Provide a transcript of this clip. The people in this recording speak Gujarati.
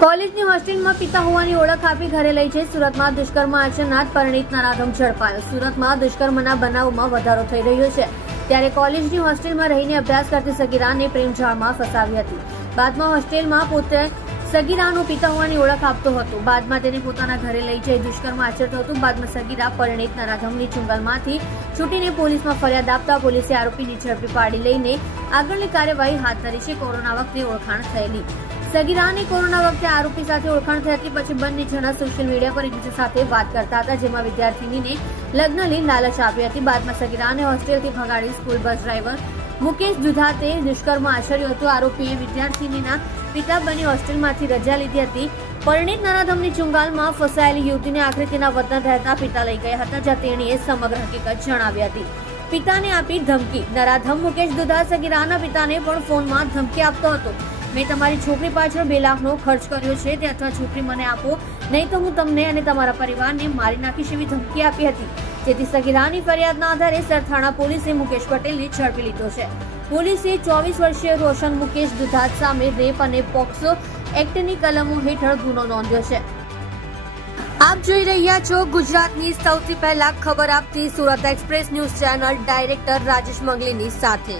કોલેજની હોસ્ટેલમાં પિતા હોવાની ઓળખ આપી ઘરે લઈ જઈ સુરતમાં દુષ્કર્મ આચરનાર પરિણીતના નરાધમ ઝડપાયો. સુરતમાં દુષ્કર્મના બનાવમાં વધારો થઈ રહ્યો છે. ત્યારે કોલેજની હોસ્ટેલમાં રહીને અભ્યાસ કરતી સગીરાને પ્રેમજાળમાં ફસાવી હતી. બાદમાં હોસ્ટેલમાં પોતે સગીરાનો પિતા હોવાની ઓળખ આપતો હતો. બાદમાં તેને પોતાના ઘરે લઈ જઈ દુષ્કર્મ આચરતો હતો. બાદમાં સગીરા પરિણીત રાધમની ચુંગલમાંથી છૂટીને પોલીસમાં ફરિયાદ આપતા પોલીસે આરોપીને ઝડપી પાડી લઈને આગળની કાર્યવાહી હાથ ધરી છે. કોરોના વખતે ઓળખાણ થયેલી સગીરાની કોરોના વખતે આરોપી સાથે ઓળખાણ થઈ પછી બંને જણા સોશિયલ મીડિયા પર એકબીજા સાથે વાત કરતા હતા, જેમાં વિદ્યાર્થીનીને લગ્નની લાલચ આપી હતી. બાદમાં સગીરાને હોસ્ટેલથી ભગાડી સ્કૂલ બસ ડ્રાઈવર મુકેશ દુધાતે દુષ્કર્મ આચર્યું હતું. આરોપીએ વિદ્યાર્થીનીના પિતા બની હોસ્ટેલમાંથી રજા લીધી હતી. પરિણીત નરાધમની ચુંગાલમાં ફસાયેલી યુવતીને આખરે તેના વતન રહેતા પિતા લઈ ગયા હતા, જ્યાં તેણીએ સમગ્ર હકીકત જણાવી હતી. પિતાને આપી ધમકી. નરાધમ મુકેશ દુધા સગીરાના પિતાને પણ ફોનમાં ધમકી આપતો હતો. મેં તમારી છોકરી પાછળ બે લાખનો ખર્ચ કર્યો છે, તે અથવા છોકરી મને આપો. નહીં તો હું તમને અને તમારા પરિવારને મારી નાખીશ એવી ધમકી આપી હતી. જેથી સગીરાની ફરિયાદના આધારે સરથાણા પોલીસે મુકેશ પટેલને ઝડપી લીધો છે. પોલીસે ચોવીસ વર્ષીય રોશન મુકેશ દુધાત સામે રેપ અને પોક્સો એક્ટની કલમો હેઠળ ગુનો નોંધ્યો છે. આપ જોઈ રહ્યા છો ગુજરાતની સૌથી પહેલા ખબર આપતી Surat express news channel director Rajesh મંગલીની સાથે.